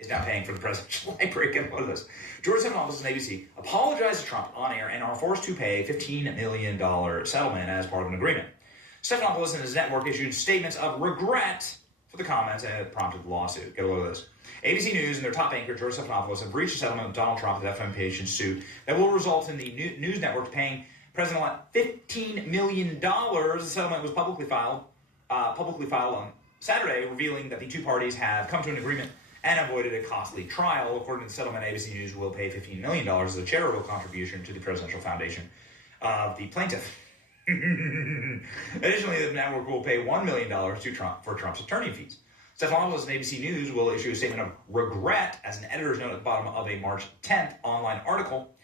is now paying for the presidential line break. And what is this? George Stephanopoulos and ABC apologized to Trump on air and are forced to pay a $15 million settlement as part of an agreement. Stephanopoulos and his network issued statements of regret for the comments that prompted the lawsuit. Get a load of this. ABC News and their top anchor, George Stephanopoulos, have reached a settlement with Donald Trump, the defamation suit that will result in the news network paying President-elect $15 million. The settlement was publicly filed on Saturday, revealing that the two parties have come to an agreement and avoided a costly trial. According to the settlement, ABC News will pay $15 million as a charitable contribution to the presidential foundation of the plaintiff. Additionally, the network will pay $1 million to Trump for Trump's attorney fees. Stephanopoulos and ABC News will issue a statement of regret as an editor's note at the bottom of a March 10th online article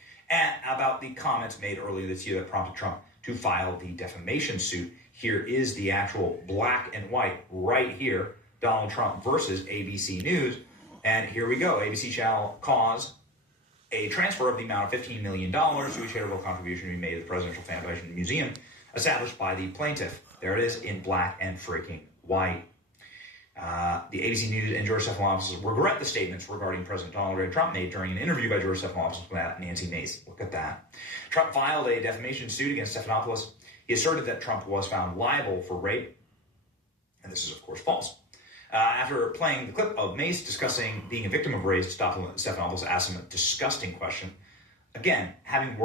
about the comments made earlier this year that prompted Trump to file the defamation suit. Here is the actual black and white right here, Donald Trump versus ABC News. And here we go. ABC shall cause a transfer of the amount of $15 million to a charitable contribution to be made to the Presidential Foundation Museum established by the plaintiff. There it is in black and freaking white. The ABC News and George Stephanopoulos regret the statements regarding President Donald J. Trump made during an interview by George Stephanopoulos with Nancy Mace. Look at that. Trump filed a defamation suit against Stephanopoulos. He asserted that Trump was found liable for rape, and this is, of course, false. After playing the clip of Mace discussing being a victim of rape, Stephanopoulos asked him a disgusting question. Again, having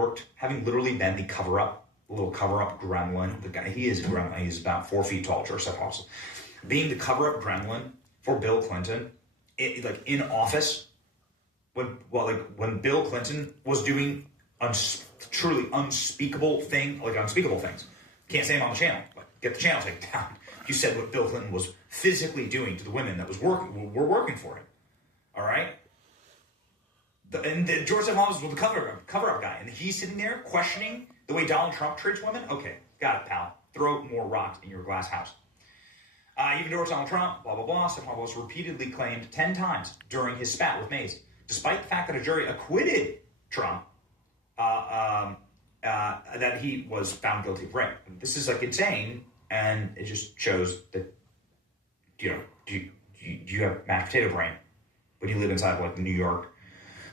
literally been the little cover-up gremlin, the guy, he is a gremlin, he's about 4 feet tall, George Stephanopoulos. Being the cover-up gremlin for Bill Clinton, in office, when Bill Clinton was doing truly unspeakable things. Can't say them on the channel, but get the channel taken down. You said what Bill Clinton was physically doing to the women that were working for him. All right? George Stephanopoulos was the cover-up guy, and he's sitting there questioning the way Donald Trump treats women? Okay, got it, pal. Throw more rocks in your glass house. Even George Donald Trump, blah, blah, blah, Stephanopoulos repeatedly claimed 10 times during his spat with Mace, despite the fact that a jury acquitted Trump, that he was found guilty of rape. This is insane, and it just shows that, do you have mashed potato brain when you live inside the New York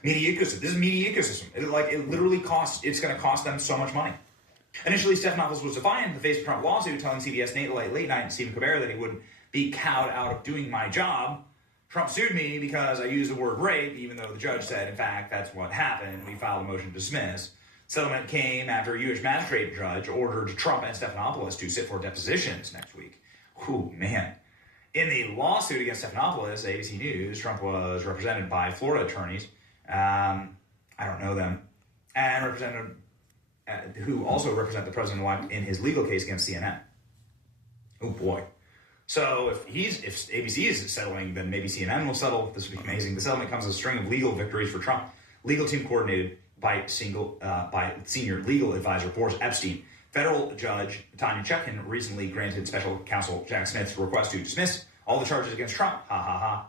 media ecosystem? This is media ecosystem. It literally it's going to cost them so much money. Initially, Stephanopoulos was defiant in the face of Trump lawsuit, telling CBS Late Night and Stephen Colbert that he wouldn't be cowed out of doing my job. Trump sued me because I used the word rape, even though the judge said, in fact, that's what happened. We filed a motion to dismiss. Settlement came after a U.S. magistrate judge ordered Trump and Stephanopoulos to sit for depositions next week. Whew, man. In the lawsuit against Stephanopoulos, ABC News, Trump was represented by Florida attorneys. I don't know them. And who also represent the president-elect in his legal case against CNN. Oh boy. So if ABC is settling, then maybe CNN will settle. This would be amazing. The settlement comes as a string of legal victories for Trump. Legal team coordinated by senior legal advisor Boris Epstein. Federal judge Tanya Chutkan recently granted special counsel Jack Smith's request to dismiss all the charges against Trump. Ha ha ha.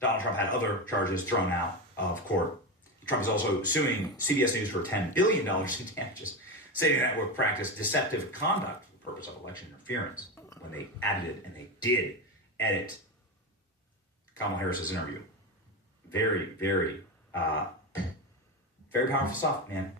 Donald Trump had other charges thrown out of court. Trump is also suing CBS News for $10 billion in damages, saying the network practiced deceptive conduct for the purpose of election interference when they edited, and they did edit Kamala Harris's interview. Very, very, very powerful stuff, man.